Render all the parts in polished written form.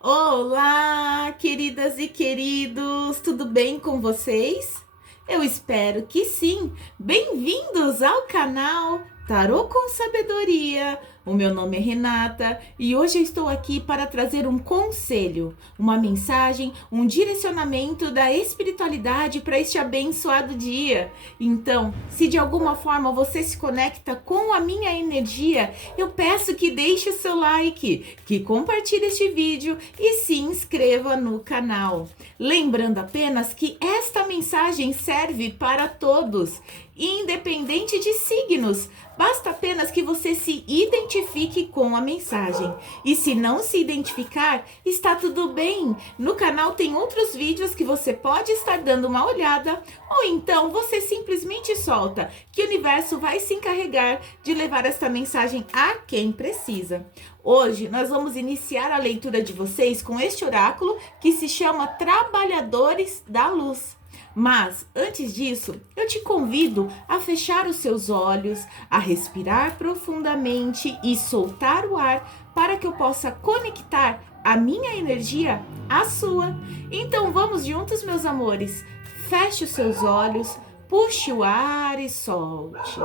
Olá, queridas e queridos, tudo bem com vocês? Eu espero que sim. Bem-vindos ao canal Tarô com Sabedoria. O meu nome é Renata e hoje eu estou aqui para trazer um conselho, uma mensagem, um direcionamento da espiritualidade para este abençoado dia. Então, se de alguma forma você se conecta com a minha energia, eu peço que deixe o seu like, que compartilhe este vídeo e se inscreva no canal. Lembrando apenas que esta mensagem serve para todos, independente de signos. Basta apenas que você se identifique com a mensagem. E se não se identificar, está tudo bem. No canal tem outros vídeos que você pode estar dando uma olhada, ou então você simplesmente solta, que o universo vai se encarregar de levar esta mensagem a quem precisa. Hoje nós vamos iniciar a leitura de vocês com este oráculo que se chama Trabalhadores da Luz. Mas, antes disso, eu te convido a fechar os seus olhos, a respirar profundamente e soltar o ar para que eu possa conectar a minha energia à sua. Então, vamos juntos, meus amores. Feche os seus olhos, puxe o ar e solte.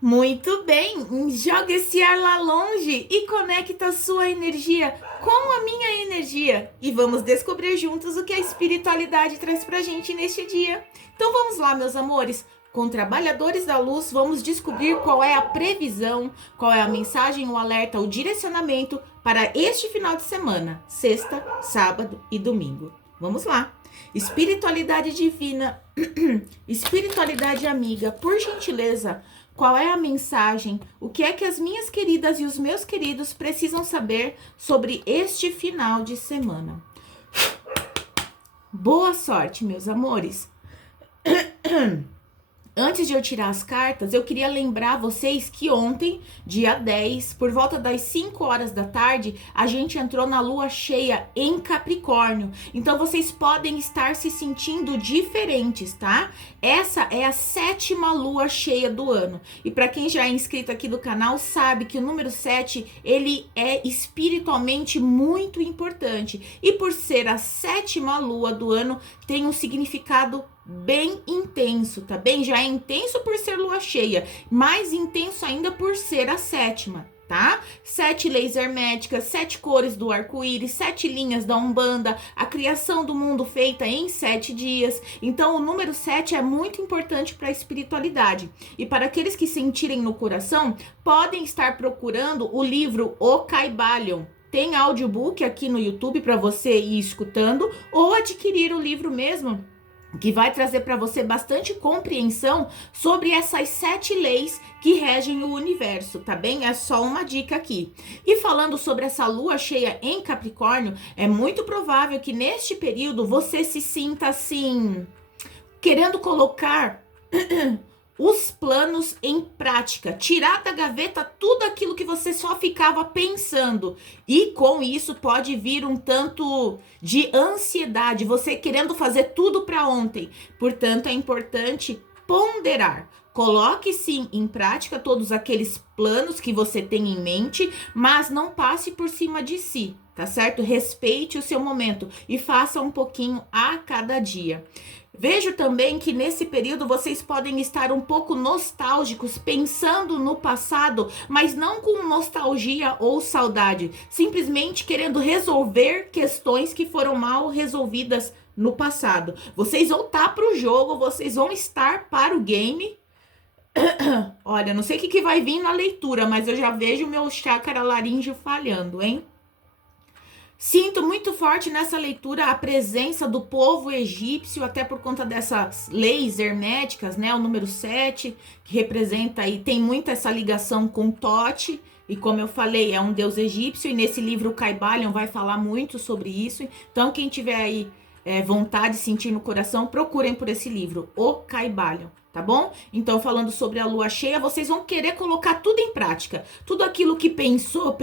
Muito bem, joga esse ar lá longe e conecta a sua energia com a minha energia. E vamos descobrir juntos o que a espiritualidade traz pra gente neste dia. Então vamos lá, meus amores. Com Trabalhadores da Luz, vamos descobrir qual é a previsão, qual é a mensagem, o alerta, o direcionamento para este final de semana, sexta, sábado e domingo. Vamos lá. Espiritualidade divina, espiritualidade amiga, por gentileza, qual é a mensagem? O que é que as minhas queridas e os meus queridos precisam saber sobre este final de semana? Boa sorte, meus amores! Antes de eu tirar as cartas, eu queria lembrar vocês que ontem, dia 10, por volta das 5 horas da tarde, a gente entrou na lua cheia em Capricórnio. Então, vocês podem estar se sentindo diferentes, tá? Essa é a 7ª lua cheia do ano. E para quem já é inscrito aqui do canal, sabe que o número 7, ele é espiritualmente muito importante. E por ser a 7ª lua do ano, tem um significado bem intenso, tá bem? Já é intenso por ser lua cheia, mais intenso ainda por ser a 7ª, tá? 7 leis herméticas, 7 cores do arco-íris, 7 linhas da Umbanda, a criação do mundo feita em 7 dias. Então, o número 7 é muito importante para a espiritualidade. E para aqueles que sentirem no coração, podem estar procurando o livro O Caibalion. Tem audiobook aqui no YouTube para você ir escutando, ou adquirir o livro mesmo, que vai trazer para você bastante compreensão sobre essas 7 leis que regem o universo, tá bem? É só uma dica aqui. E falando sobre essa lua cheia em Capricórnio, é muito provável que neste período você se sinta assim, querendo colocar os planos em prática, tirar da gaveta tudo aquilo que você só ficava pensando. E com isso pode vir um tanto de ansiedade, você querendo fazer tudo para ontem. Portanto, é importante ponderar. Coloque sim em prática todos aqueles planos que você tem em mente, mas não passe por cima de si, tá certo? Respeite o seu momento e faça um pouquinho a cada dia. Vejo também que nesse período vocês podem estar um pouco nostálgicos, pensando no passado, mas não com nostalgia ou saudade, simplesmente querendo resolver questões que foram mal resolvidas no passado. Vocês vão estar para o jogo, vocês vão estar para o game. Olha, não sei o que vai vir na leitura, mas eu já vejo o meu chácara laríngeo falhando, hein? Sinto muito forte nessa leitura a presença do povo egípcio, até por conta dessas leis herméticas, né? O número 7, que representa e tem muito essa ligação com Tote, e como eu falei, é um deus egípcio, e nesse livro o Caibalion vai falar muito sobre isso. Então, quem tiver aí vontade, sentir no coração, procurem por esse livro, O Caibalion, tá bom? Então, falando sobre a lua cheia, vocês vão querer colocar tudo em prática. Tudo aquilo que pensou,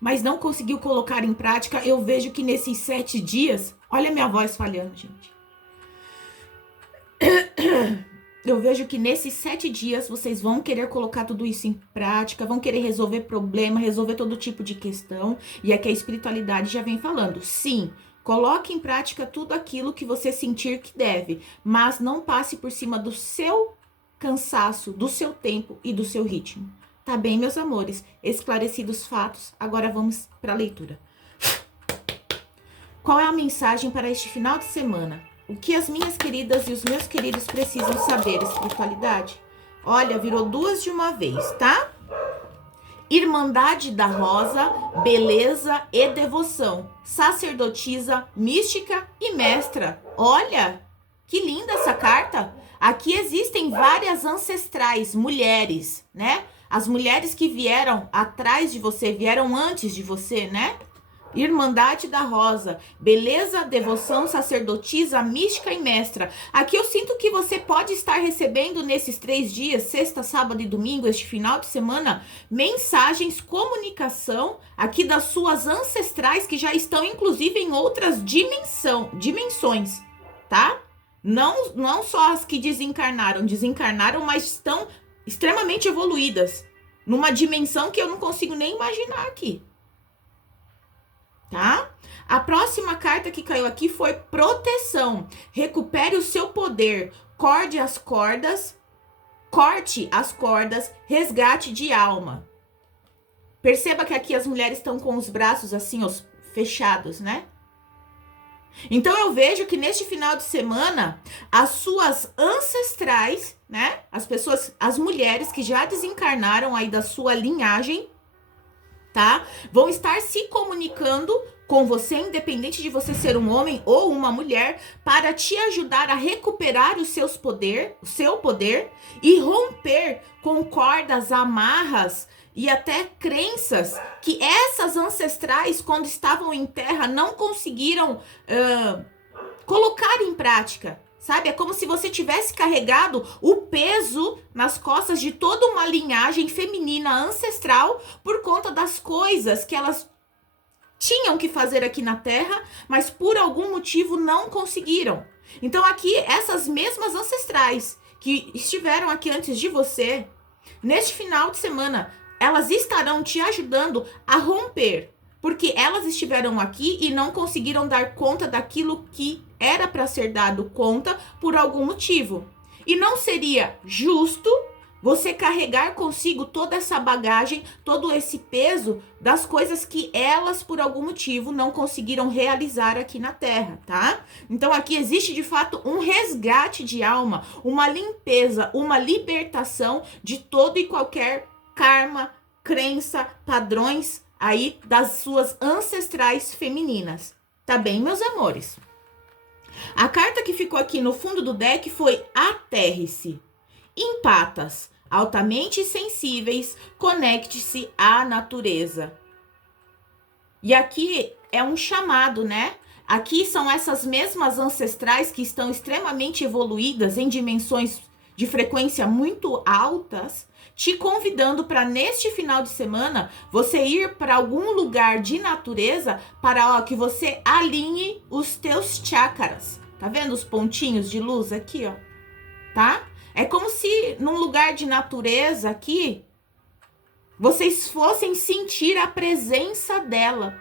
mas não conseguiu colocar em prática, eu vejo que nesses 7 dias... Olha a minha voz falhando, gente. eu vejo que nesses 7 dias vocês vão querer colocar tudo isso em prática, vão querer resolver problema, resolver todo tipo de questão. E aqui a espiritualidade já vem falando. Sim, coloque em prática tudo aquilo que você sentir que deve, mas não passe por cima do seu cansaço, do seu tempo e do seu ritmo. Tá bem, meus amores? Esclarecidos os fatos, agora vamos para a leitura. Qual é a mensagem para este final de semana? O que as minhas queridas e os meus queridos precisam saber, espiritualidade? Olha, virou 2 de uma vez, tá? Irmandade da Rosa, beleza e devoção. Sacerdotisa, mística e mestra. Olha, que linda essa carta. Aqui existem várias ancestrais, mulheres, né? As mulheres que vieram atrás de você, vieram antes de você, né? Irmandade da Rosa, beleza, devoção, sacerdotisa, mística e mestra. Aqui eu sinto que você pode estar recebendo nesses 3 dias, sexta, sábado e domingo, este final de semana, mensagens, comunicação aqui das suas ancestrais que já estão inclusive em outras dimensões, tá? Não só as que desencarnaram, mas estão extremamente evoluídas, numa dimensão que eu não consigo nem imaginar aqui. Tá? A próxima carta que caiu aqui foi proteção. Recupere o seu poder. Corte as cordas, resgate de alma. Perceba que aqui as mulheres estão com os braços assim, fechados, né? Então eu vejo que neste final de semana, as suas ancestrais, né? As mulheres que já desencarnaram aí da sua linhagem, tá? Vão estar se comunicando com você, independente de você ser um homem ou uma mulher, para te ajudar a recuperar o seu poder e romper com cordas, amarras e até crenças que essas ancestrais, quando estavam em terra, não conseguiram colocar em prática. Sabe? É como se você tivesse carregado o peso nas costas de toda uma linhagem feminina ancestral por conta das coisas que elas tinham que fazer aqui na Terra, mas por algum motivo não conseguiram. Então aqui, essas mesmas ancestrais que estiveram aqui antes de você, neste final de semana, elas estarão te ajudando a romper. Porque elas estiveram aqui e não conseguiram dar conta daquilo que era para ser dado conta por algum motivo. E não seria justo você carregar consigo toda essa bagagem, todo esse peso das coisas que elas, por algum motivo, não conseguiram realizar aqui na Terra, tá? Então aqui existe de fato um resgate de alma, uma limpeza, uma libertação de todo e qualquer karma, crença, padrões aí das suas ancestrais femininas. Tá bem, meus amores? A carta que ficou aqui no fundo do deck foi Aterre-se. Empatas, altamente sensíveis, conecte-se à natureza. E aqui é um chamado, né? Aqui são essas mesmas ancestrais que estão extremamente evoluídas em dimensões de frequência muito altas, te convidando para neste final de semana você ir para algum lugar de natureza para que você alinhe os teus chakras. Tá vendo os pontinhos de luz aqui, ó? Tá? É como se num lugar de natureza aqui vocês fossem sentir a presença dela.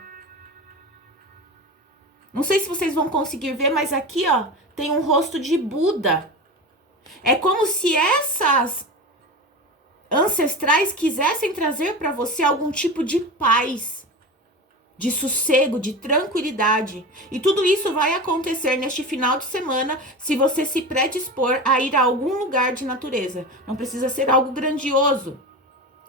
Não sei se vocês vão conseguir ver, mas aqui, ó, tem um rosto de Buda. É como se essas ancestrais quisessem trazer para você algum tipo de paz, de sossego, de tranquilidade. E tudo isso vai acontecer neste final de semana se você se predispor a ir a algum lugar de natureza. Não precisa ser algo grandioso.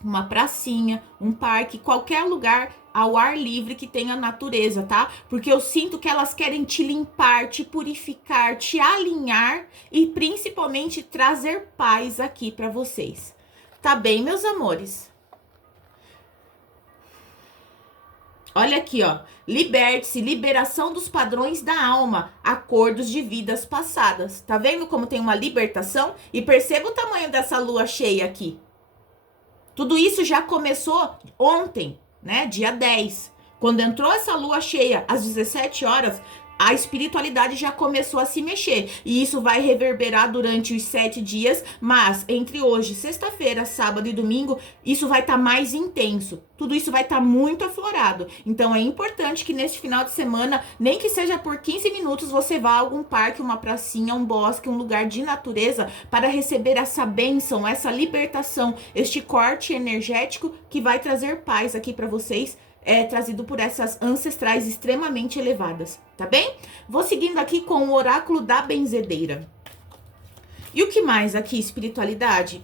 Uma pracinha, um parque, qualquer lugar ao ar livre que tenha natureza, tá? Porque eu sinto que elas querem te limpar, te purificar, te alinhar e principalmente trazer paz aqui para vocês. Tá bem, meus amores? Olha aqui, ó. Liberte-se, liberação dos padrões da alma, acordos de vidas passadas. Tá vendo como tem uma libertação? E perceba o tamanho dessa lua cheia aqui. Tudo isso já começou ontem, né? Dia 10. Quando entrou essa lua cheia às 17 horas, a espiritualidade já começou a se mexer. E isso vai reverberar durante os 7 dias, mas entre hoje, sexta-feira, sábado e domingo, isso vai estar mais intenso. Tudo isso vai estar muito aflorado. Então é importante que neste final de semana, nem que seja por 15 minutos, você vá a algum parque, uma pracinha, um bosque, um lugar de natureza para receber essa bênção, essa libertação, este corte energético que vai trazer paz aqui para vocês. Trazido por essas ancestrais extremamente elevadas, tá bem? Vou seguindo aqui com o oráculo da benzedeira. E o que mais aqui, espiritualidade?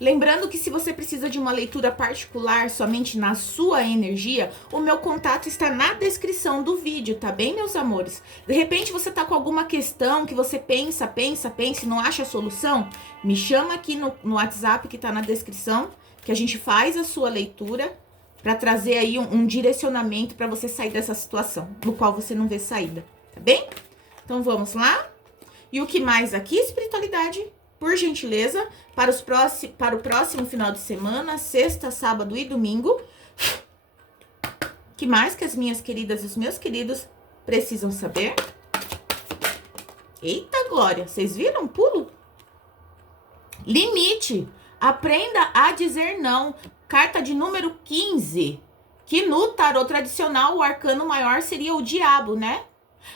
Lembrando que se você precisa de uma leitura particular somente na sua energia, o meu contato está na descrição do vídeo, tá bem, meus amores? De repente você tá com alguma questão que você pensa e não acha solução, me chama aqui no WhatsApp que tá na descrição, que a gente faz a sua leitura, para trazer aí um direcionamento para você sair dessa situação, no qual você não vê saída, tá bem? Então vamos lá. E o que mais aqui, espiritualidade? Por gentileza, para o próximo final de semana, sexta, sábado e domingo. Que mais que as minhas queridas e os meus queridos precisam saber? Eita glória, vocês viram o pulo? Limite. Aprenda a dizer não. Carta de número 15, que no tarô tradicional o arcano maior seria o diabo, né?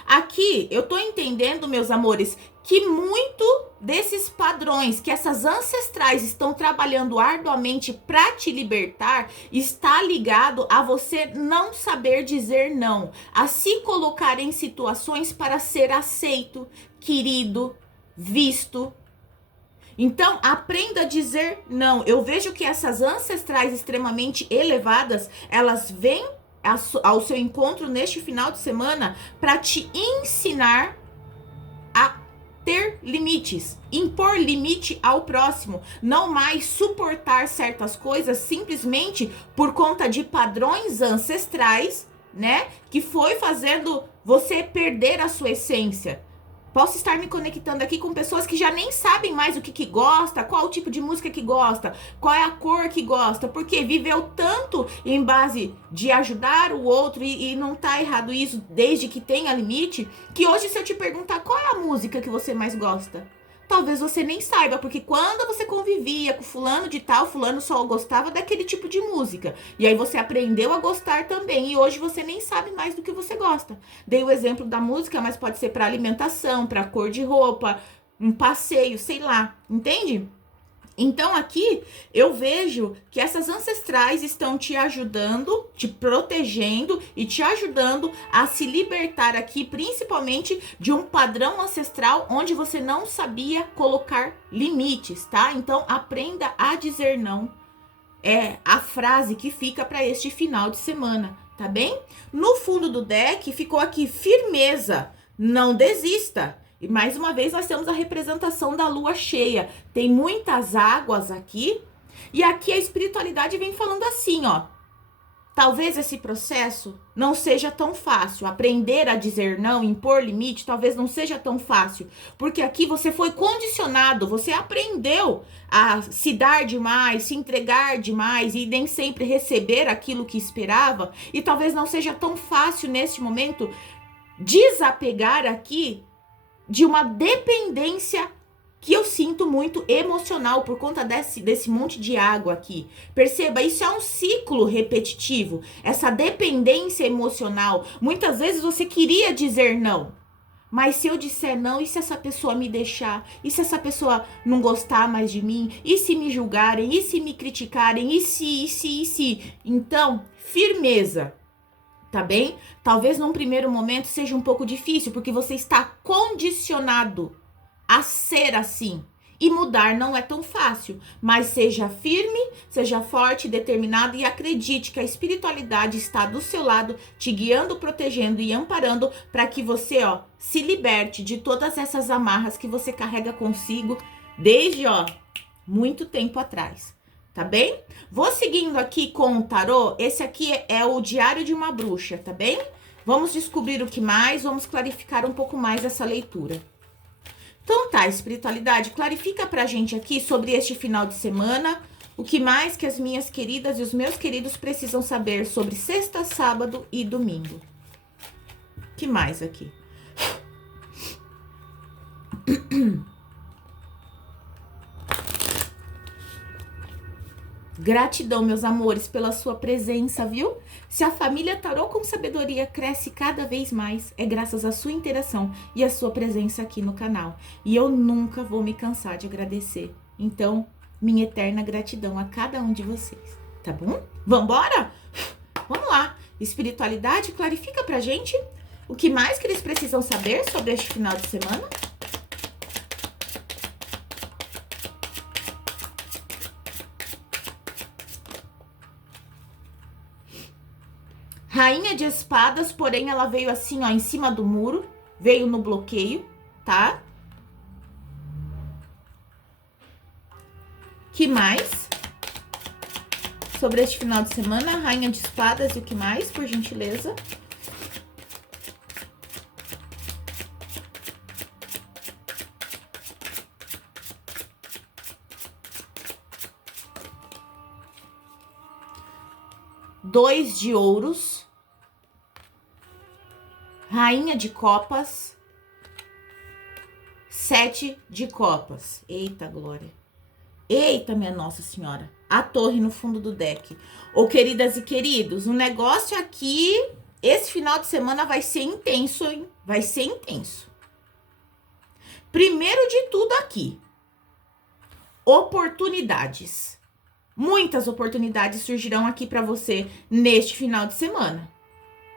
Aqui eu tô entendendo, meus amores, que muito desses padrões que essas ancestrais estão trabalhando arduamente para te libertar está ligado a você não saber dizer não, a se colocar em situações para ser aceito, querido, visto. Então, aprenda a dizer não. Eu vejo que essas ancestrais extremamente elevadas, elas vêm ao seu encontro neste final de semana para te ensinar a ter limites, impor limite ao próximo, não mais suportar certas coisas simplesmente por conta de padrões ancestrais, né? Que foi fazendo você perder a sua essência. Posso estar me conectando aqui com pessoas que já nem sabem mais o que gosta, qual o tipo de música que gosta, qual é a cor que gosta, porque viveu tanto em base de ajudar o outro e não tá errado isso desde que tenha limite, que hoje se eu te perguntar qual é a música que você mais gosta, talvez você nem saiba, porque quando você convivia com fulano de tal, fulano só gostava daquele tipo de música. E aí você aprendeu a gostar também. E hoje você nem sabe mais do que você gosta. Dei o exemplo da música, mas pode ser para alimentação, para cor de roupa, um passeio, sei lá. Entende? Então aqui eu vejo que essas ancestrais estão te ajudando, te protegendo e te ajudando a se libertar aqui, principalmente de um padrão ancestral onde você não sabia colocar limites, tá? Então aprenda a dizer não. É a frase que fica para este final de semana, tá bem? No fundo do deck ficou aqui firmeza, não desista. E mais uma vez nós temos a representação da lua cheia. Tem muitas águas aqui. E aqui a espiritualidade vem falando assim, ó. Talvez esse processo não seja tão fácil. Aprender a dizer não, impor limite, talvez não seja tão fácil. Porque aqui você foi condicionado, você aprendeu a se dar demais, se entregar demais e nem sempre receber aquilo que esperava. E talvez não seja tão fácil neste momento desapegar aqui de uma dependência que eu sinto muito emocional por conta desse monte de água aqui. Perceba, isso é um ciclo repetitivo, essa dependência emocional. Muitas vezes você queria dizer não, mas se eu disser não, e se essa pessoa me deixar? E se essa pessoa não gostar mais de mim? E se me julgarem? E se me criticarem? E se? Então, firmeza. Tá bem? Talvez num primeiro momento seja um pouco difícil, porque você está condicionado a ser assim. E mudar não é tão fácil, mas seja firme, seja forte, determinado e acredite que a espiritualidade está do seu lado, te guiando, protegendo e amparando para que você, ó, se liberte de todas essas amarras que você carrega consigo desde, ó, muito tempo atrás. Tá bem? Vou seguindo aqui com o tarô. Esse aqui é o Diário de uma Bruxa, tá bem? Vamos descobrir o que mais, vamos clarificar um pouco mais essa leitura. Então tá, espiritualidade, clarifica pra gente aqui sobre este final de semana, o que mais que as minhas queridas e os meus queridos precisam saber sobre sexta, sábado e domingo. Que mais aqui? Gratidão, meus amores, pela sua presença, viu? Se a família Tarô com Sabedoria cresce cada vez mais, é graças à sua interação e à sua presença aqui no canal. E eu nunca vou me cansar de agradecer. Então, minha eterna gratidão a cada um de vocês, tá bom? Vambora? Vamos lá. Espiritualidade, clarifica pra gente o que mais que eles precisam saber sobre este final de semana. Rainha de espadas, porém ela veio assim, ó, em cima do muro, veio no bloqueio, tá? Que mais? Sobre este final de semana, rainha de espadas e o que mais, por gentileza? Dois de ouros. Rainha de copas. 7 de copas. Eita, glória. Eita, minha Nossa Senhora. A torre no fundo do deck. Ô, queridas e queridos, o negócio aqui, esse final de semana vai ser intenso, hein? Vai ser intenso. Primeiro de tudo aqui, oportunidades. Muitas oportunidades surgirão aqui para você neste final de semana,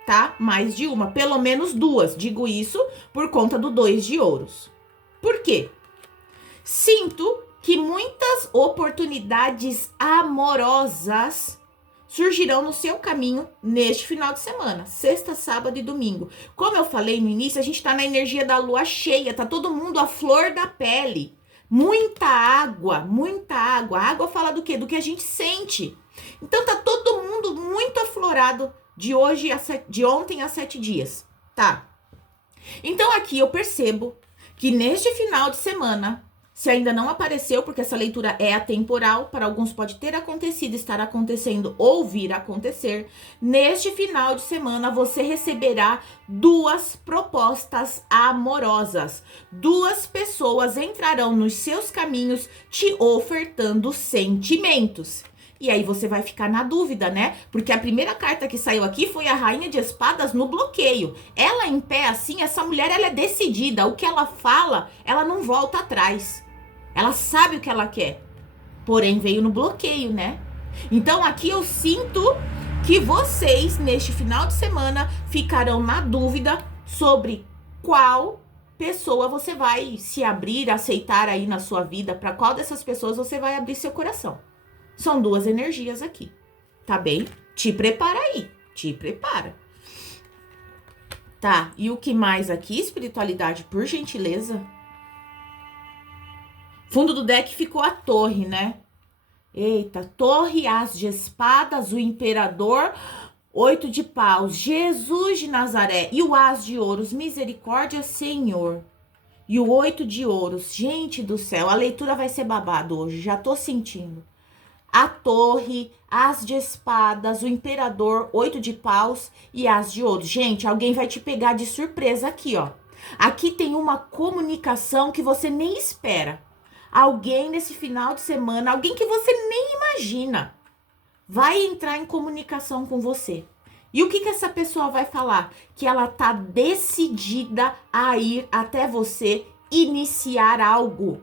tá? Mais de uma, pelo menos duas. Digo isso por conta do 2 de ouros. Por quê? Sinto que muitas oportunidades amorosas surgirão no seu caminho neste final de semana, sexta, sábado e domingo. Como eu falei no início, a gente tá na energia da lua cheia, tá todo mundo à flor da pele. Muita água, muita água. A água fala do quê? Do que a gente sente. Então tá todo mundo muito aflorado de ontem a 7 dias, tá? Então aqui eu percebo que neste final de semana, se ainda não apareceu, porque essa leitura é atemporal, para alguns pode ter acontecido, estar acontecendo ou vir a acontecer, neste final de semana você receberá 2 propostas amorosas. 2 pessoas entrarão nos seus caminhos te ofertando sentimentos. E aí você vai ficar na dúvida, né? Porque a primeira carta que saiu aqui foi a Rainha de Espadas no bloqueio. Ela em pé assim, essa mulher, ela é decidida. O que ela fala, ela não volta atrás. Ela sabe o que ela quer. Porém, veio no bloqueio, né? Então aqui eu sinto que vocês, neste final de semana, ficarão na dúvida sobre qual pessoa você vai se abrir, aceitar aí na sua vida. Para qual dessas pessoas você vai abrir seu coração. São 2 energias aqui, tá bem? Te prepara aí, te prepara. Tá, e o que mais aqui? Espiritualidade, por gentileza. Fundo do deck ficou a torre, né? Eita, torre, as de espadas, o imperador, 8 de paus, Jesus de Nazaré e o as de ouros, misericórdia, Senhor. E o 8 de ouros, gente do céu, a leitura vai ser babado hoje, já tô sentindo. A torre, as de espadas, o imperador, 8 de paus e as de ouros. Gente, alguém vai te pegar de surpresa aqui, ó. Aqui tem uma comunicação que você nem espera. Alguém nesse final de semana, alguém que você nem imagina, vai entrar em comunicação com você. E o que essa pessoa vai falar? Que ela tá decidida a ir até você iniciar algo.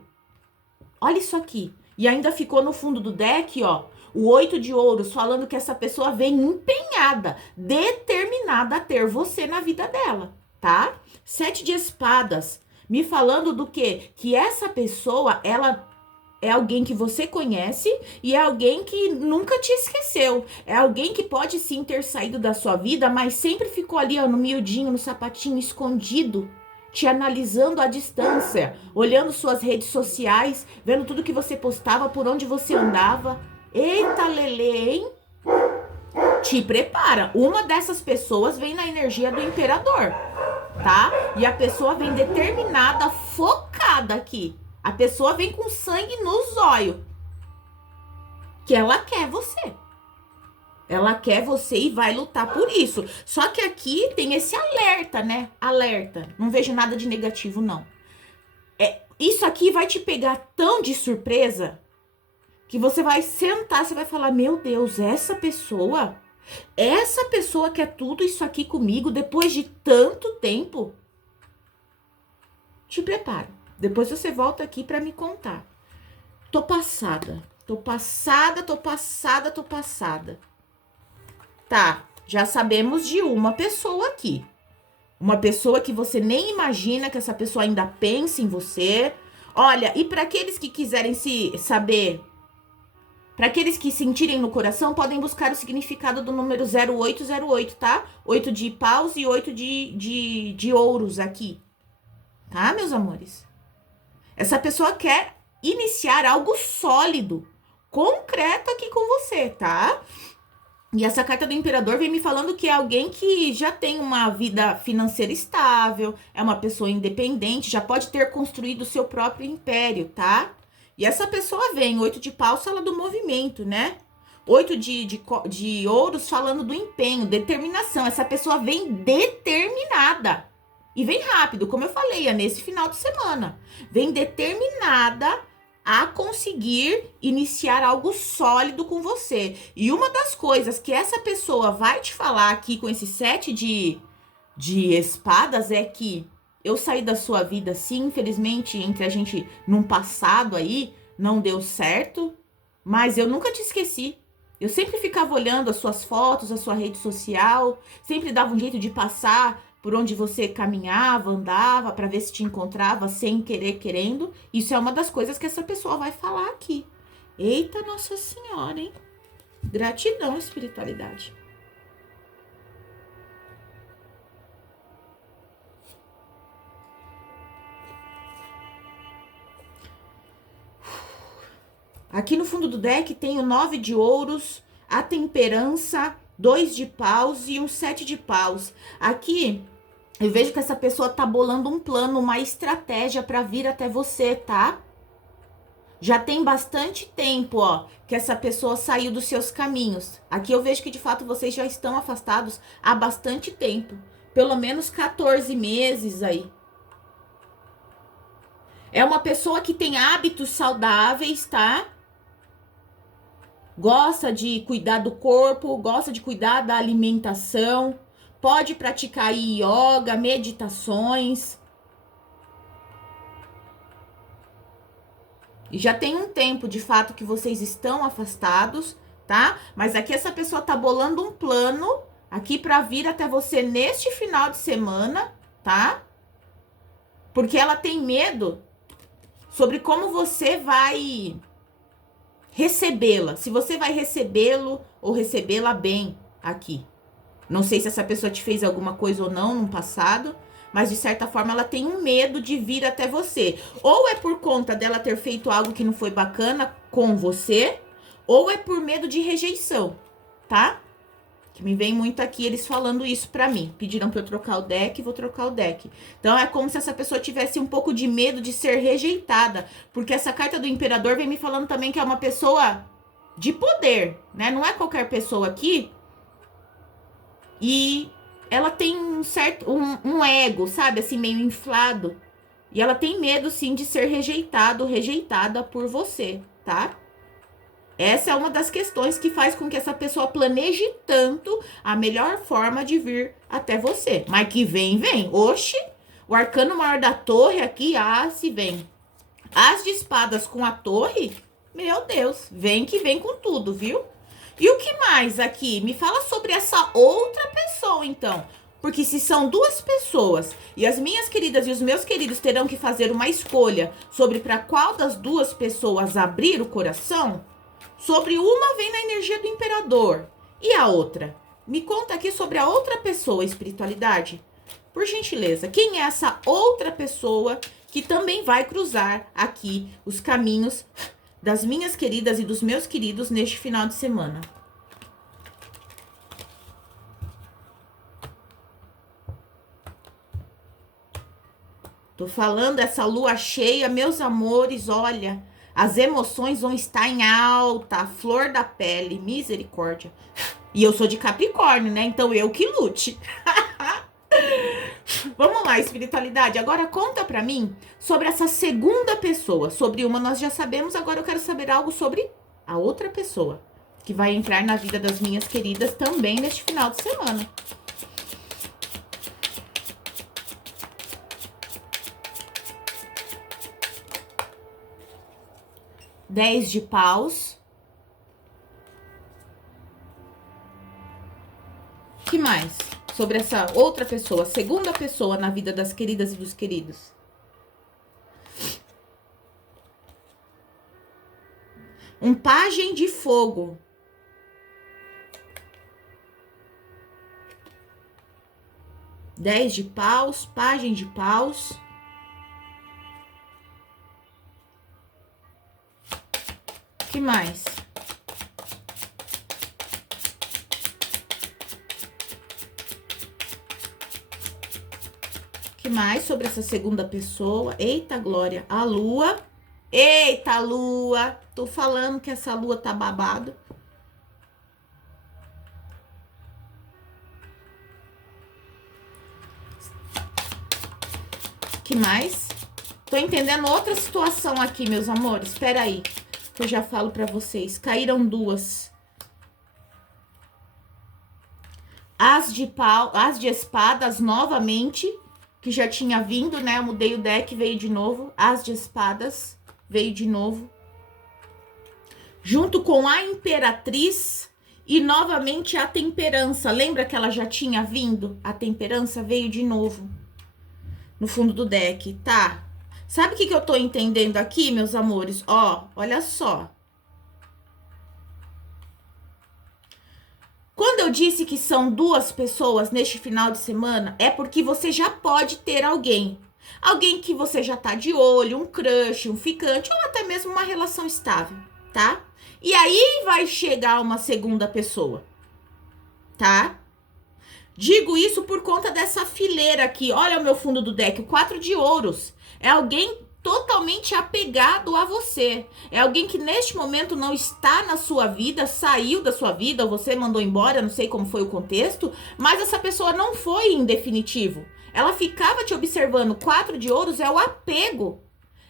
Olha isso aqui. E ainda ficou no fundo do deck, ó, o 8 de ouros, falando que essa pessoa vem empenhada, determinada a ter você na vida dela, tá? 7 de espadas, me falando do quê? Que essa pessoa, ela é alguém que você conhece e é alguém que nunca te esqueceu. É alguém que pode sim ter saído da sua vida, mas sempre ficou ali, ó, no miudinho, no sapatinho, escondido, te analisando à distância, olhando suas redes sociais, vendo tudo que você postava, por onde você andava. Eita, Lelê, hein? Te prepara. Uma dessas pessoas vem na energia do imperador, tá? E a pessoa vem determinada, focada aqui. A pessoa vem com sangue no zóio. Que ela quer você. Ela quer você e vai lutar por isso. Só que aqui tem esse alerta, né? Alerta. Não vejo nada de negativo, não. Isso aqui vai te pegar tão de surpresa que você vai sentar, você vai falar: meu Deus, essa pessoa quer tudo isso aqui comigo depois de tanto tempo? Te prepara. Depois você volta aqui pra me contar. Tô passada. Tô passada, tô passada, tô passada. Tá, já sabemos de uma pessoa aqui. Uma pessoa que você nem imagina que essa pessoa ainda pensa em você. Olha, e para aqueles que quiserem se saber, para aqueles que sentirem no coração, podem buscar o significado do número 0808, tá? 8 de paus e 8 de ouros aqui. Tá, meus amores? Essa pessoa quer iniciar algo sólido, concreto aqui com você, tá? E essa carta do imperador vem me falando que é alguém que já tem uma vida financeira estável, é uma pessoa independente, já pode ter construído o seu próprio império, tá? E essa pessoa vem, 8 de paus fala do movimento, né? 8 de ouros falando do empenho, determinação. Essa pessoa vem determinada. E vem rápido, como eu falei, é nesse final de semana. Vem determinada a conseguir iniciar algo sólido com você. E uma das coisas que essa pessoa vai te falar aqui com esse 7 de espadas é que eu saí da sua vida, sim, infelizmente, entre a gente num passado aí, não deu certo, mas eu nunca te esqueci. Eu sempre ficava olhando as suas fotos, a sua rede social, sempre dava um jeito de passar por onde você caminhava, andava, para ver se te encontrava sem querer, querendo. Isso é uma das coisas que essa pessoa vai falar aqui. Eita, Nossa Senhora, hein? Gratidão, espiritualidade. Aqui no fundo do deck tem o 9 de ouros, a temperança, 2 de paus e um 7 de paus. Aqui eu vejo que essa pessoa tá bolando um plano, uma estratégia para vir até você, tá? Já tem bastante tempo, ó, que essa pessoa saiu dos seus caminhos. Aqui eu vejo que de fato vocês já estão afastados há bastante tempo. Pelo menos 14 meses aí. É uma pessoa que tem hábitos saudáveis, tá? Gosta de cuidar do corpo, gosta de cuidar da alimentação. Pode praticar yoga, meditações. E já tem um tempo, de fato, que vocês estão afastados, tá? Mas aqui essa pessoa tá bolando um plano aqui pra vir até você neste final de semana, tá? Porque ela tem medo sobre como você vai recebê-la. Se você vai recebê-lo ou recebê-la bem aqui. Não sei se essa pessoa te fez alguma coisa ou não no passado, mas de certa forma ela tem um medo de vir até você. Ou é por conta dela ter feito algo que não foi bacana com você, ou é por medo de rejeição, tá? Que me vem muito aqui eles falando isso pra mim. Pediram pra eu trocar o deck, vou trocar o deck. Então é como se essa pessoa tivesse um pouco de medo de ser rejeitada, porque essa carta do imperador vem me falando também que é uma pessoa de poder, né? Não é qualquer pessoa aqui. E ela tem um ego, sabe, assim, meio inflado. E ela tem medo, sim, de ser rejeitada por você, tá? Essa é uma das questões que faz com que essa pessoa planeje tanto a melhor forma de vir até você. Mas que vem, vem. Oxi, o arcano maior da torre aqui, se vem. As de espadas com a torre, meu Deus, vem que vem com tudo, viu? E o que mais aqui? Me fala sobre essa outra pessoa, então. Porque se são duas pessoas e as minhas queridas e os meus queridos terão que fazer uma escolha sobre para qual das duas pessoas abrir o coração, sobre uma vem na energia do imperador e a outra. Me conta aqui sobre a outra pessoa, espiritualidade. Por gentileza, quem é essa outra pessoa que também vai cruzar aqui os caminhos das minhas queridas e dos meus queridos neste final de semana? Tô falando essa lua cheia, meus amores, olha, as emoções vão estar em alta, a flor da pele, misericórdia. E eu sou de Capricórnio, né? Então eu que lute. Vamos lá, espiritualidade. Agora conta pra mim sobre essa segunda pessoa. Sobre uma nós já sabemos, agora eu quero saber algo sobre a outra pessoa que vai entrar na vida das minhas queridas também neste final de semana. Dez de paus. Que mais? Sobre essa outra pessoa, segunda pessoa na vida das queridas e dos queridos. Um pajem de fogo. Dez de paus, pajem de paus. Que mais? Que mais sobre essa segunda pessoa? Eita, Glória, a lua. Eita, lua. Tô falando que essa lua tá babado. Que mais? Tô entendendo outra situação aqui, meus amores. Espera aí, que eu já falo pra vocês. Caíram duas. As de pau, as de espadas novamente, que já tinha vindo, né? Eu mudei o deck, veio de novo. As de espadas, veio de novo. Junto com a imperatriz e novamente a temperança. Lembra que ela já tinha vindo? A temperança veio de novo no fundo do deck, tá? Sabe o que eu tô entendendo aqui, meus amores? Ó, olha só. Quando eu disse que são duas pessoas neste final de semana, é porque você já pode ter alguém. Alguém que você já tá de olho, um crush, um ficante, ou até mesmo uma relação estável, tá? E aí vai chegar uma segunda pessoa, tá? Digo isso por conta dessa fileira aqui. Olha o meu fundo do deck, o 4 de ouros. É alguém totalmente apegado a você. É alguém que neste momento não está na sua vida, saiu da sua vida, ou você mandou embora, não sei como foi o contexto, mas essa pessoa não foi em definitivo. Ela ficava te observando. 4 de ouros é o apego.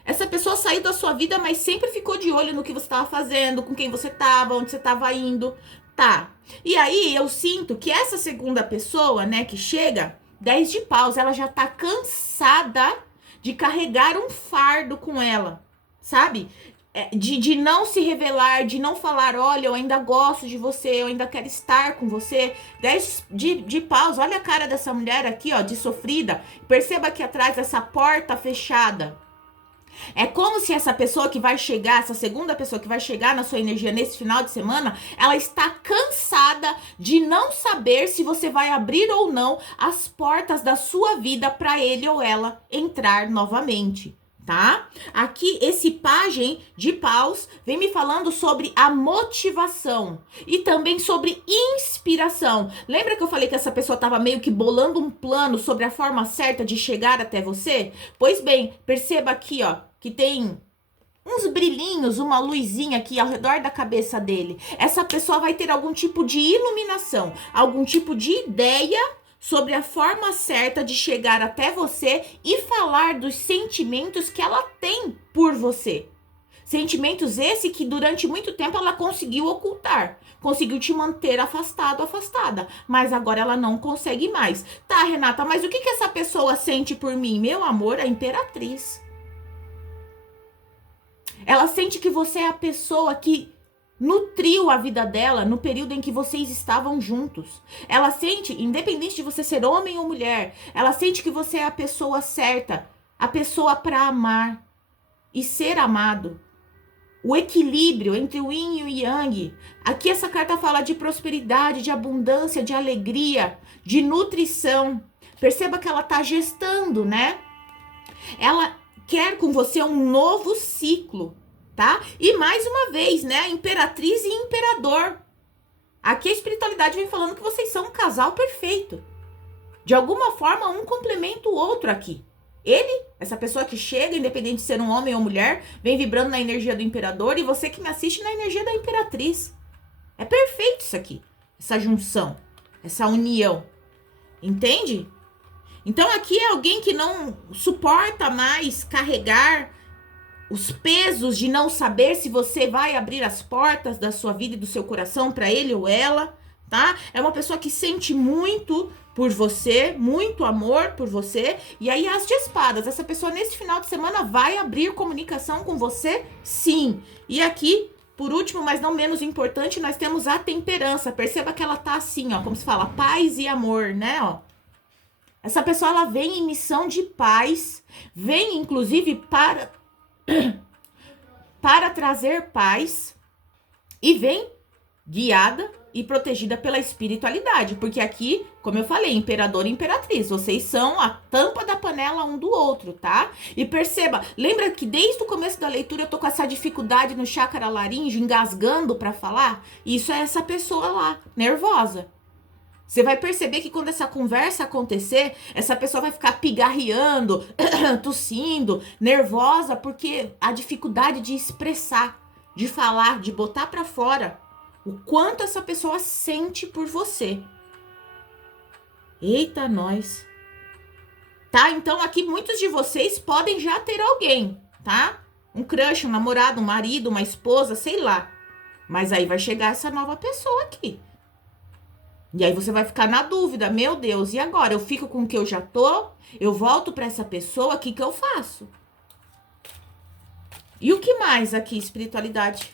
Essa pessoa saiu da sua vida, mas sempre ficou de olho no que você estava fazendo, com quem você estava, onde você estava indo. Tá. E aí eu sinto que essa segunda pessoa, né, que chega, 10 de paus, ela já tá cansada de carregar um fardo com ela, sabe? De não se revelar, de não falar, olha, eu ainda gosto de você, eu ainda quero estar com você. 10 de paus, olha a cara dessa mulher aqui, ó, de sofrida. Perceba aqui atrás essa porta fechada. É como se essa pessoa que vai chegar, essa segunda pessoa que vai chegar na sua energia nesse final de semana, ela está cansada de não saber se você vai abrir ou não as portas da sua vida para ele ou ela entrar novamente, tá? Aqui, esse pajem de paus vem me falando sobre a motivação e também sobre inspiração. Lembra que eu falei que essa pessoa estava meio que bolando um plano sobre a forma certa de chegar até você? Pois bem, perceba aqui, ó, que tem uns brilhinhos, uma luzinha aqui ao redor da cabeça dele. Essa pessoa vai ter algum tipo de iluminação, algum tipo de ideia sobre a forma certa de chegar até você e falar dos sentimentos que ela tem por você. Sentimentos esse que durante muito tempo ela conseguiu ocultar. Conseguiu te manter afastado, afastada. Mas agora ela não consegue mais. Tá, Renata, mas o que essa pessoa sente por mim? Meu amor, a imperatriz. Ela sente que você é a pessoa que nutriu a vida dela no período em que vocês estavam juntos. Ela sente, independente de você ser homem ou mulher, ela sente que você é a pessoa certa, a pessoa para amar e ser amado. O equilíbrio entre o yin e o yang. Aqui essa carta fala de prosperidade, de abundância, de alegria, de nutrição. Perceba que ela tá gestando, né? Ela quer com você um novo ciclo, tá? E mais uma vez, né? Imperatriz e imperador. Aqui a espiritualidade vem falando que vocês são um casal perfeito. De alguma forma, um complementa o outro aqui. Ele, essa pessoa que chega, independente de ser um homem ou mulher, vem vibrando na energia do imperador, e você que me assiste na energia da imperatriz. É perfeito isso aqui. essa junção, essa união. Entende? Então aqui é alguém que não suporta mais carregar os pesos de não saber se você vai abrir as portas da sua vida e do seu coração para ele ou ela, tá? É uma pessoa que sente muito por você, muito amor por você. E aí, as de espadas, essa pessoa nesse final de semana vai abrir comunicação com você, sim. E aqui, por último, mas não menos importante, nós temos a temperança. Perceba que ela tá assim, ó, como se fala, paz e amor, né, ó. Essa pessoa, ela vem em missão de paz, vem inclusive para trazer paz e vem guiada e protegida pela espiritualidade, porque aqui, como eu falei, imperador e imperatriz, vocês são a tampa da panela um do outro, tá? E perceba, lembra que desde o começo da leitura eu tô com essa dificuldade no chácara laríngeo, engasgando para falar? Isso é essa pessoa lá, nervosa. Você vai perceber que quando essa conversa acontecer, essa pessoa vai ficar pigarreando, tossindo, nervosa, porque a dificuldade de expressar, de falar, de botar pra fora o quanto essa pessoa sente por você. Eita, nós. Tá? Então aqui muitos de vocês podem já ter alguém, tá? Um crush, um namorado, um marido, uma esposa, sei lá. Mas aí vai chegar essa nova pessoa aqui. E aí você vai ficar na dúvida, meu Deus, e agora? Eu fico com o que eu já tô? Eu volto pra essa pessoa, o que eu faço? E o que mais aqui, espiritualidade?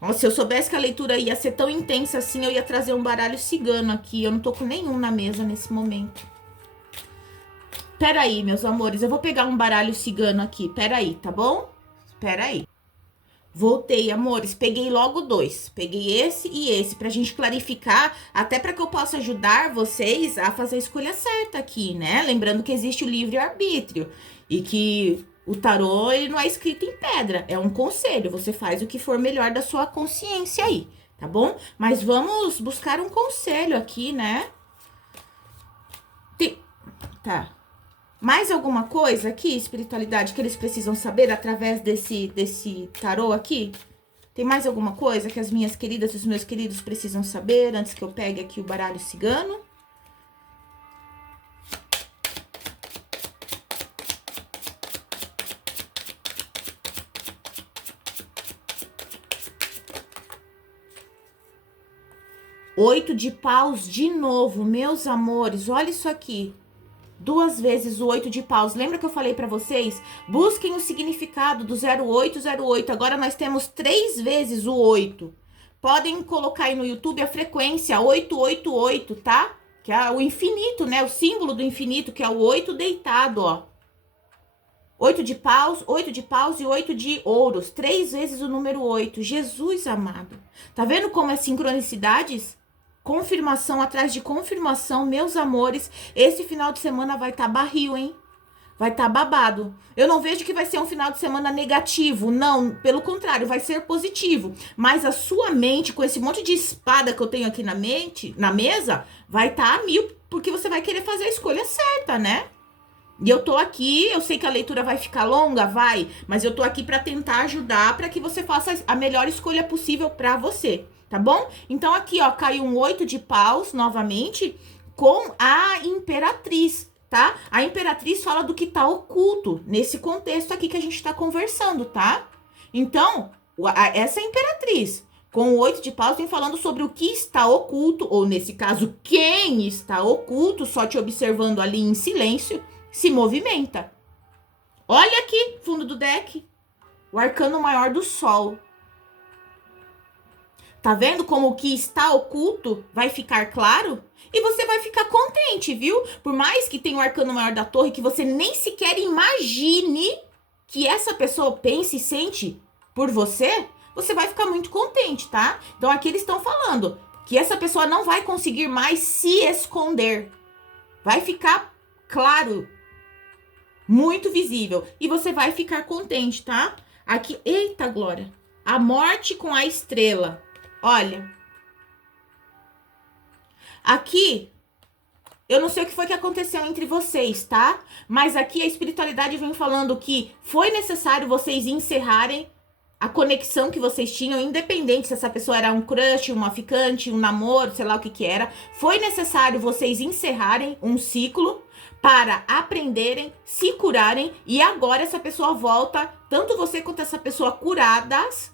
Nossa, se eu soubesse que a leitura ia ser tão intensa assim, eu ia trazer um baralho cigano aqui. Eu não tô com nenhum na mesa nesse momento. Peraí, meus amores, eu vou pegar um baralho cigano aqui. Peraí, tá bom? Peraí. Voltei, amores, peguei logo 2. Peguei esse e esse pra gente clarificar, até pra que eu possa ajudar vocês a fazer a escolha certa aqui, né? Lembrando que existe o livre-arbítrio e que o tarô, ele não é escrito em pedra, é um conselho. Você faz o que for melhor da sua consciência aí, tá bom? Mas vamos buscar um conselho aqui, né? Tá. Mais alguma coisa aqui, espiritualidade, que eles precisam saber através desse tarô aqui? Tem mais alguma coisa que as minhas queridas e os meus queridos precisam saber antes que eu pegue aqui o baralho cigano? Oito de paus de novo, meus amores, olha isso aqui. 2 vezes o 8 de paus. Lembra que eu falei pra vocês? Busquem o significado do 0808. Agora nós temos 3 vezes o 8. Podem colocar aí no YouTube a frequência 888, tá? Que é o infinito, né? O símbolo do infinito, que é o 8 deitado, ó. 8 de paus e 8 de ouros. 3 vezes o número 8. Jesus amado. Tá vendo como é sincronicidades? Confirmação atrás de confirmação, meus amores. Esse final de semana vai estar barril, hein? Vai estar babado. Eu não vejo que vai ser um final de semana negativo. Não, pelo contrário, vai ser positivo. Mas a sua mente, com esse monte de espada que eu tenho aqui na mesa, vai estar a 1000, porque você vai querer fazer a escolha certa, né? E eu tô aqui, eu sei que a leitura vai ficar longa, vai, mas eu tô aqui pra tentar ajudar para que você faça a melhor escolha possível pra você. Tá bom? Então aqui, ó, caiu um 8 de paus, novamente, com a imperatriz, tá? A imperatriz fala do que tá oculto, nesse contexto aqui que a gente tá conversando, tá? Então, essa imperatriz, com o 8 de paus, vem falando sobre o que está oculto, ou nesse caso, quem está oculto, só te observando ali em silêncio, se movimenta. Olha aqui, fundo do deck, o arcano maior do sol. Tá vendo como o que está oculto vai ficar claro? E você vai ficar contente, viu? Por mais que tenha o arcano maior da torre, que você nem sequer imagine que essa pessoa pense e sente por você, você vai ficar muito contente, tá? Então aqui eles estão falando que essa pessoa não vai conseguir mais se esconder. Vai ficar claro, muito visível. E você vai ficar contente, tá? Aqui, eita glória, a morte com a estrela. Olha, aqui, eu não sei o que foi que aconteceu entre vocês, tá? Mas aqui a espiritualidade vem falando que foi necessário vocês encerrarem a conexão que vocês tinham, independente se essa pessoa era um crush, uma ficante, um namoro, sei lá o que que era. Foi necessário vocês encerrarem um ciclo para aprenderem, se curarem, e agora essa pessoa volta, tanto você quanto essa pessoa curados,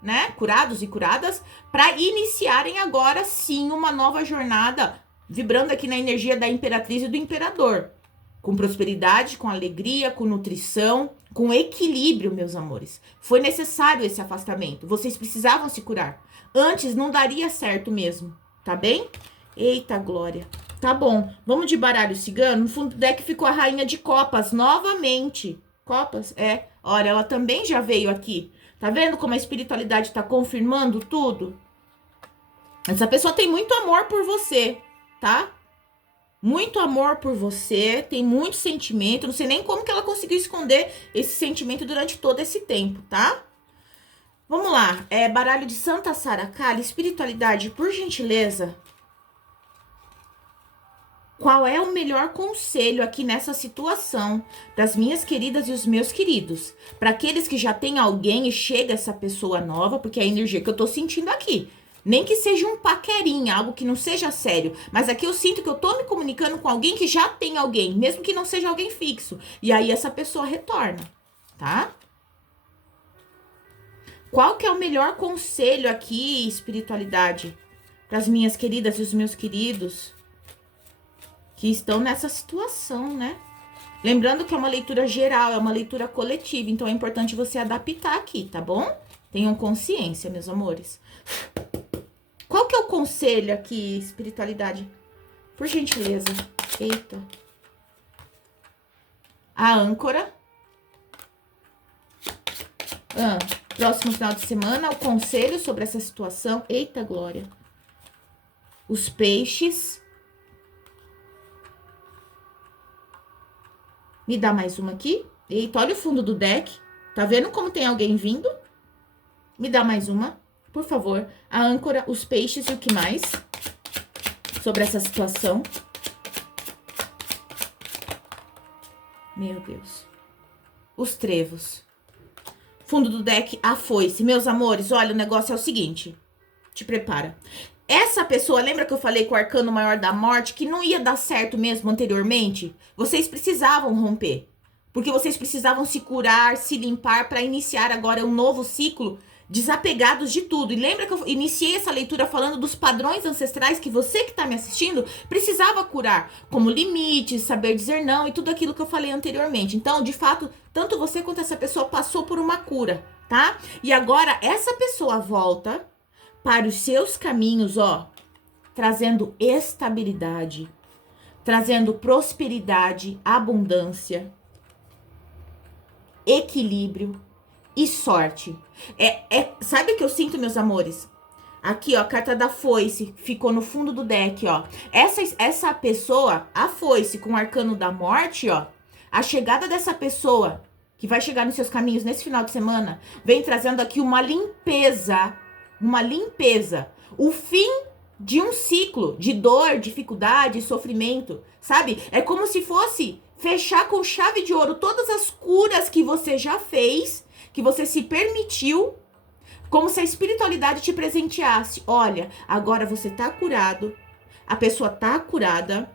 né? Curados e curadas, para iniciarem agora sim uma nova jornada, vibrando aqui na energia da Imperatriz e do Imperador. Com prosperidade, com alegria, com nutrição, com equilíbrio, meus amores. Foi necessário esse afastamento. Vocês precisavam se curar. Antes não daria certo mesmo, tá bem? Eita, Glória. Tá bom, vamos de baralho cigano. No fundo do deck ficou a Rainha de Copas novamente. Copas? É. Olha, ela também já veio aqui. Tá vendo como a espiritualidade tá confirmando tudo? Essa pessoa tem muito amor por você, tá? Muito amor por você, tem muito sentimento. Não sei nem como que ela conseguiu esconder esse sentimento durante todo esse tempo, tá? Vamos lá. Baralho de Santa Sara Kali, espiritualidade, por gentileza. Qual é o melhor conselho aqui nessa situação das minhas queridas e os meus queridos? Para aqueles que já têm alguém e chega essa pessoa nova, porque é a energia que eu tô sentindo aqui. Nem que seja um paquerinha, algo que não seja sério. Mas aqui eu sinto que eu tô me comunicando com alguém que já tem alguém, mesmo que não seja alguém fixo. E aí essa pessoa retorna, tá? Qual que é o melhor conselho aqui, espiritualidade, para as minhas queridas e os meus queridos que estão nessa situação, né? Lembrando que é uma leitura geral, é uma leitura coletiva, então é importante você adaptar aqui, tá bom? Tenham consciência, meus amores. Qual que é o conselho aqui, espiritualidade? Por gentileza. Eita. A âncora. Próximo final de semana, o conselho sobre essa situação. Eita, Glória. Os peixes. Me dá mais uma aqui. Eita, olha o fundo do deck. Tá vendo como tem alguém vindo? Me dá mais uma. Por favor, a âncora, os peixes e o que mais? Sobre essa situação. Meu Deus. Os trevos. Fundo do deck, a foice. Meus amores, olha, o negócio é o seguinte. Te prepara. Essa pessoa, lembra que eu falei com o arcano maior da morte, que não ia dar certo mesmo anteriormente? Vocês precisavam romper. Porque vocês precisavam se curar, se limpar para iniciar agora um novo ciclo, desapegados de tudo. E lembra que eu iniciei essa leitura falando dos padrões ancestrais que você que está me assistindo precisava curar, como limites, saber dizer não e tudo aquilo que eu falei anteriormente. Então, de fato, tanto você quanto essa pessoa passou por uma cura, tá? E agora essa pessoa volta para os seus caminhos, ó, trazendo estabilidade, trazendo prosperidade, abundância, equilíbrio e sorte. Sabe o que eu sinto, meus amores? Aqui, ó, a carta da foice ficou no fundo do deck, ó. Essa pessoa, a foice com o arcano da morte, ó. A chegada dessa pessoa, que vai chegar nos seus caminhos nesse final de semana, vem trazendo aqui uma limpeza. Uma limpeza. O fim de um ciclo de dor, dificuldade, sofrimento, sabe? É como se fosse fechar com chave de ouro todas as curas que você já fez, que você se permitiu, como se a espiritualidade te presenteasse. Olha, agora você tá curado, a pessoa tá curada.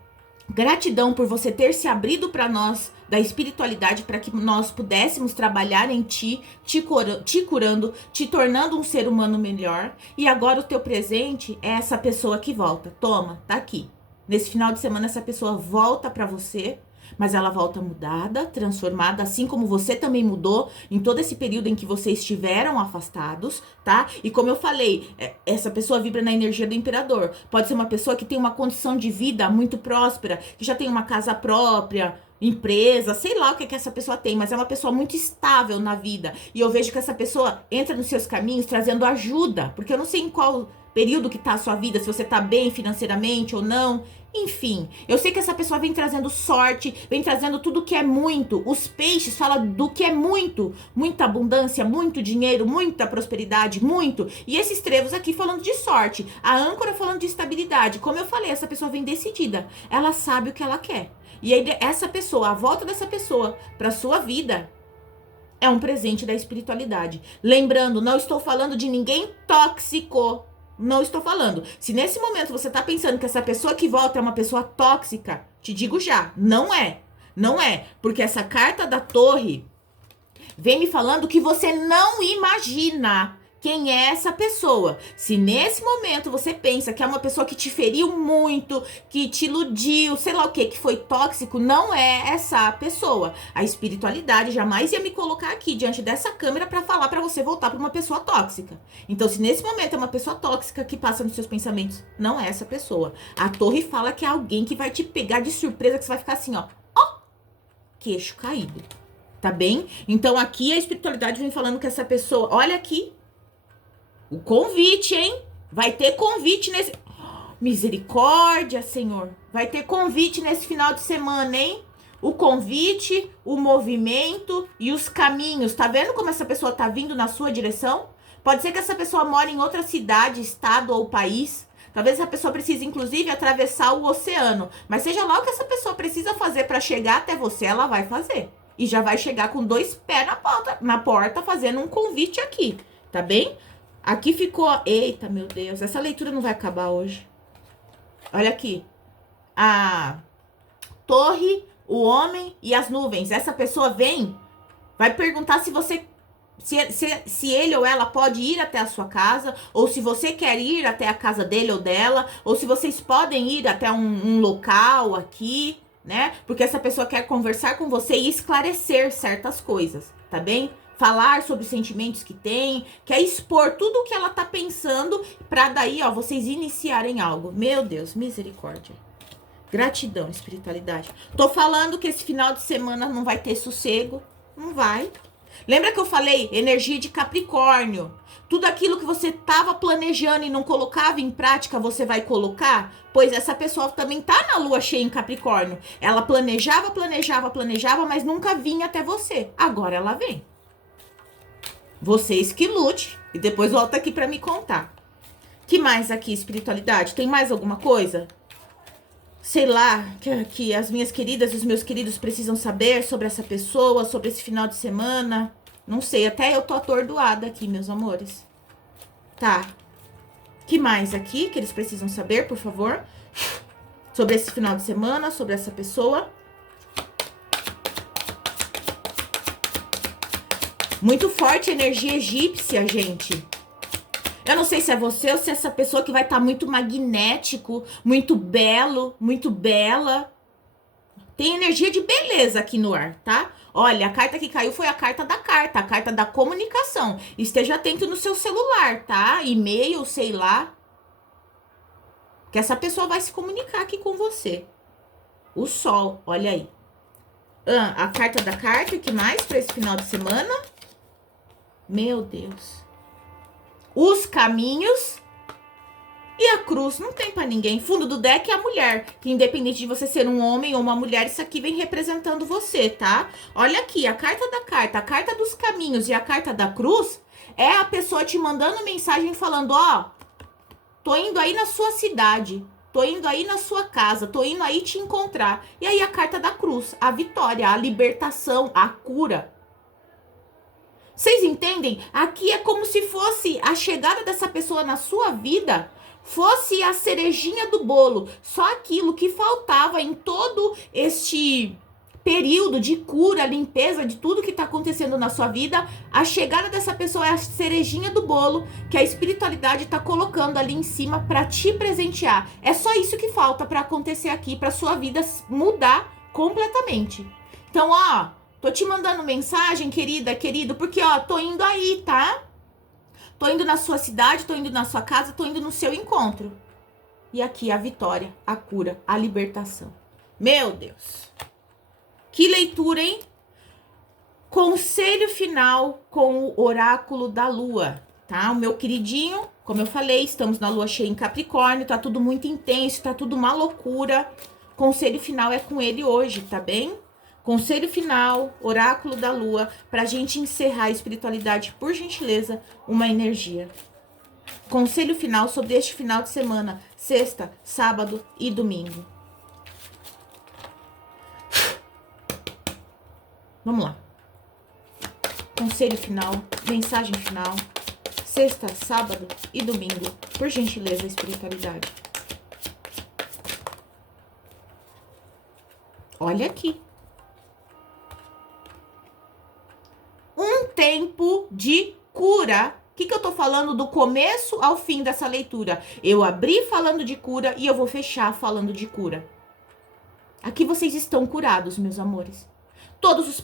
Gratidão por você ter se abrido para nós da espiritualidade, para que nós pudéssemos trabalhar em ti, te curando, te tornando um ser humano melhor. E agora o teu presente é essa pessoa que volta. Toma, tá aqui. Nesse final de semana essa pessoa volta para você, mas ela volta mudada, transformada, assim como você também mudou em todo esse período em que vocês estiveram afastados, tá? E como eu falei, essa pessoa vibra na energia do imperador. Pode ser uma pessoa que tem uma condição de vida muito próspera, que já tem uma casa própria, empresa, sei lá o que essa pessoa tem, mas é uma pessoa muito estável na vida. E eu vejo que essa pessoa entra nos seus caminhos trazendo ajuda, porque eu não sei em qual período que tá a sua vida, se você tá bem financeiramente ou não. Enfim, eu sei que essa pessoa vem trazendo sorte, vem trazendo tudo que é muito. Os peixes falam do que é muito. Muita abundância, muito dinheiro, muita prosperidade, muito. E esses trevos aqui falando de sorte. A âncora falando de estabilidade. Como eu falei, essa pessoa vem decidida. Ela sabe o que ela quer. E aí essa pessoa, a volta dessa pessoa pra sua vida, É um presente da espiritualidade. Lembrando, não estou falando de ninguém tóxico. Não estou falando. Se nesse momento você tá pensando que essa pessoa que volta é uma pessoa tóxica, te digo já, não é. Não é. Porque essa carta da torre vem me falando que você não imagina quem é essa pessoa. Se nesse momento você pensa que é uma pessoa que te feriu muito, que te iludiu, sei lá o que foi tóxico, não é essa pessoa. A espiritualidade jamais ia me colocar aqui diante dessa câmera para falar para você voltar para uma pessoa tóxica. Então, se nesse momento é uma pessoa tóxica que passa nos seus pensamentos, não é essa pessoa. A torre fala que é alguém que vai te pegar de surpresa, que você vai ficar assim, ó, queixo caído. Tá bem? Então, aqui a espiritualidade vem falando que essa pessoa, olha aqui, o convite, hein? Vai ter convite nesse... Misericórdia, Senhor. Vai ter convite nesse final de semana, hein? O convite, o movimento e os caminhos. Tá vendo como essa pessoa tá vindo na sua direção? Pode ser que essa pessoa mora em outra cidade, estado ou país. Talvez essa pessoa precise, inclusive, atravessar o oceano. Mas seja lá o que essa pessoa precisa fazer para chegar até você, ela vai fazer. E já vai chegar com 2 pés na porta fazendo um convite aqui. Tá bem? Aqui ficou... Eita, meu Deus. Essa leitura não vai acabar hoje. Olha aqui. A torre, o homem e as nuvens. Essa pessoa vem, vai perguntar se você... Se ele ou ela pode ir até a sua casa, ou se você quer ir até a casa dele ou dela, ou se vocês podem ir até um local aqui, né? Porque essa pessoa quer conversar com você e esclarecer certas coisas, tá bem? Falar sobre os sentimentos que tem, quer expor tudo o que ela tá pensando, pra daí, ó, vocês iniciarem algo. Meu Deus, misericórdia. Gratidão, espiritualidade. Tô falando que esse final de semana não vai ter sossego. Não vai. Lembra que eu falei energia de Capricórnio? Tudo aquilo que você tava planejando e não colocava em prática, você vai colocar? Pois essa pessoa também tá na lua cheia em Capricórnio. Ela planejava, mas nunca vinha até você. Agora ela vem. Vocês que lute e depois volta aqui pra me contar. Que mais aqui, espiritualidade? Tem mais alguma coisa? Sei lá, que as minhas queridas e os meus queridos precisam saber sobre essa pessoa, sobre esse final de semana. Não sei, até eu tô atordoada aqui, meus amores. Tá. Que mais aqui que eles precisam saber, por favor? Sobre esse final de semana, sobre essa pessoa. Muito forte a energia egípcia, gente. Eu não sei se é você ou se é essa pessoa que vai estar muito magnético, muito belo, muito bela. Tem energia de beleza aqui no ar, tá? Olha, a carta que caiu foi a carta da comunicação. Esteja atento no seu celular, tá? E-mail, sei lá. Que essa pessoa vai se comunicar aqui com você. O sol, olha aí. A carta da carta, o que mais para esse final de semana? Meu Deus. Os caminhos e a cruz. Não tem pra ninguém. Fundo do deck é a mulher, que independente de você ser um homem ou uma mulher, isso aqui vem representando você, tá? Olha aqui, a carta dos caminhos e a carta da cruz é a pessoa te mandando mensagem falando, ó, tô indo aí na sua cidade, tô indo aí na sua casa, tô indo aí te encontrar. E aí a carta da cruz, a vitória, a libertação, a cura. Vocês entendem? Aqui é como se fosse a chegada dessa pessoa na sua vida, fosse a cerejinha do bolo. Só aquilo que faltava em todo este período de cura, limpeza, de tudo que está acontecendo na sua vida, a chegada dessa pessoa é a cerejinha do bolo que a espiritualidade está colocando ali em cima para te presentear. É só isso que falta para acontecer aqui, para sua vida mudar completamente. Então, ó, tô te mandando mensagem, querida, querido, porque, ó, tô indo aí, tá? Tô indo na sua cidade, tô indo na sua casa, tô indo no seu encontro. E aqui a vitória, a cura, a libertação. Meu Deus. Que leitura, hein? Conselho final com o oráculo da lua, tá? O meu queridinho, como eu falei, estamos na lua cheia em Capricórnio, tá tudo muito intenso, tá tudo uma loucura. Conselho final é com ele hoje, tá bem? Conselho final, oráculo da lua, pra gente encerrar a espiritualidade, por gentileza, uma energia. Conselho final sobre este final de semana, sexta, sábado e domingo. Vamos lá. conselho final, mensagem final, sexta, sábado e domingo, por gentileza, espiritualidade. Olha aqui. Um tempo de cura. O que eu tô falando do começo ao fim dessa leitura? Eu abri falando de cura e eu vou fechar falando de cura. Aqui vocês estão curados, meus amores. Todos os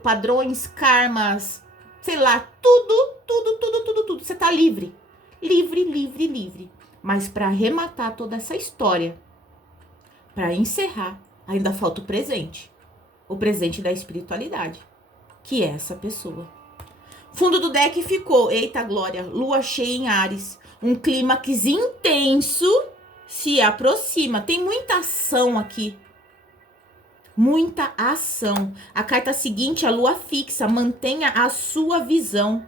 padrões, karmas, sei lá, tudo. Você tá livre. Livre. Mas para arrematar toda essa história, para encerrar, ainda falta o presente. O presente da espiritualidade, que é essa pessoa. Fundo do deck ficou, eita glória, lua cheia em Áries. Um clímax intenso se aproxima. Tem muita ação aqui. Muita ação. A carta seguinte, a lua fixa, mantenha a sua visão.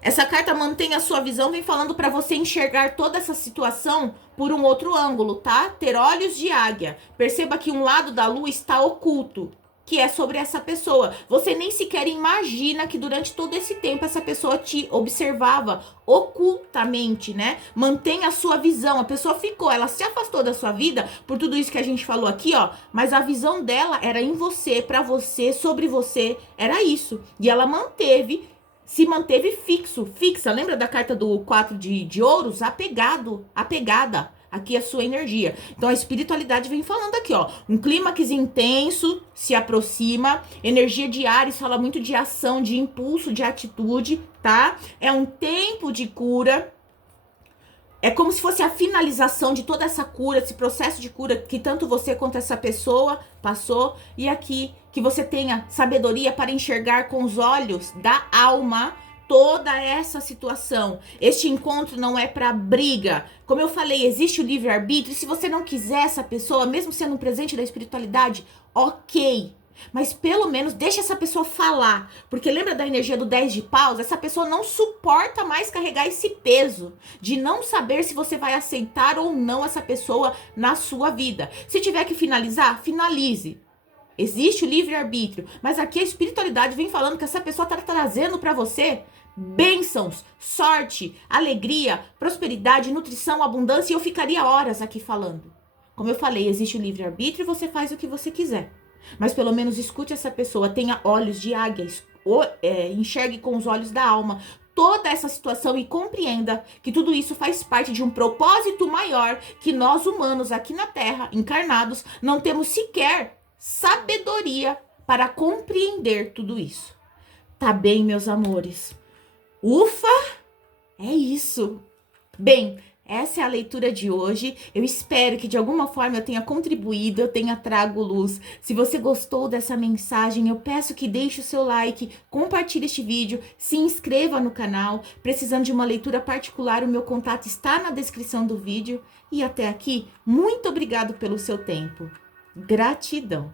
Essa carta mantenha a sua visão, vem falando para você enxergar toda essa situação por um outro ângulo, tá? Ter olhos de águia. Perceba que um lado da lua está oculto, que é sobre essa pessoa. Você nem sequer imagina que durante todo esse tempo essa pessoa te observava ocultamente, né? Mantenha a sua visão. A pessoa ficou, ela se afastou da sua vida por tudo isso que a gente falou aqui, ó. Mas a visão dela era em você, pra você, sobre você. Era isso. E ela se manteve fixa. Lembra da carta do 4 de ouros? Apegada. Aqui é a sua energia. Então a espiritualidade vem falando aqui, ó. Um clímax intenso se aproxima. Energia de Áries fala muito de ação, de impulso, de atitude, tá? É um tempo de cura. É como se fosse a finalização de toda essa cura, esse processo de cura que tanto você quanto essa pessoa passou. E aqui, que você tenha sabedoria para enxergar com os olhos da alma toda essa situação. Este encontro não é para briga. Como eu falei, existe o livre-arbítrio. E se você não quiser essa pessoa, mesmo sendo um presente da espiritualidade, ok. Mas pelo menos deixa essa pessoa falar. Porque lembra da energia do 10 de paus? Essa pessoa não suporta mais carregar esse peso de não saber se você vai aceitar ou não essa pessoa na sua vida. Se tiver que finalizar, finalize. Existe o livre-arbítrio. Mas aqui a espiritualidade vem falando que essa pessoa está trazendo para você bênçãos, sorte, alegria, prosperidade, nutrição, abundância. E eu ficaria horas aqui falando. Como eu falei, existe o livre-arbítrio e você faz o que você quiser. Mas pelo menos escute essa pessoa, tenha olhos de águia, enxergue com os olhos da alma toda essa situação e compreenda que tudo isso faz parte de um propósito maior que nós humanos aqui na Terra, encarnados, não temos sequer sabedoria para compreender tudo isso. Tá bem, meus amores? Ufa! É isso. Bem, essa é a leitura de hoje. Eu espero que de alguma forma eu tenha contribuído, eu tenha trago luz. Se você gostou dessa mensagem, eu peço que deixe o seu like, compartilhe este vídeo, se inscreva no canal. Precisando de uma leitura particular, o meu contato está na descrição do vídeo. E até aqui, muito obrigado pelo seu tempo. Gratidão.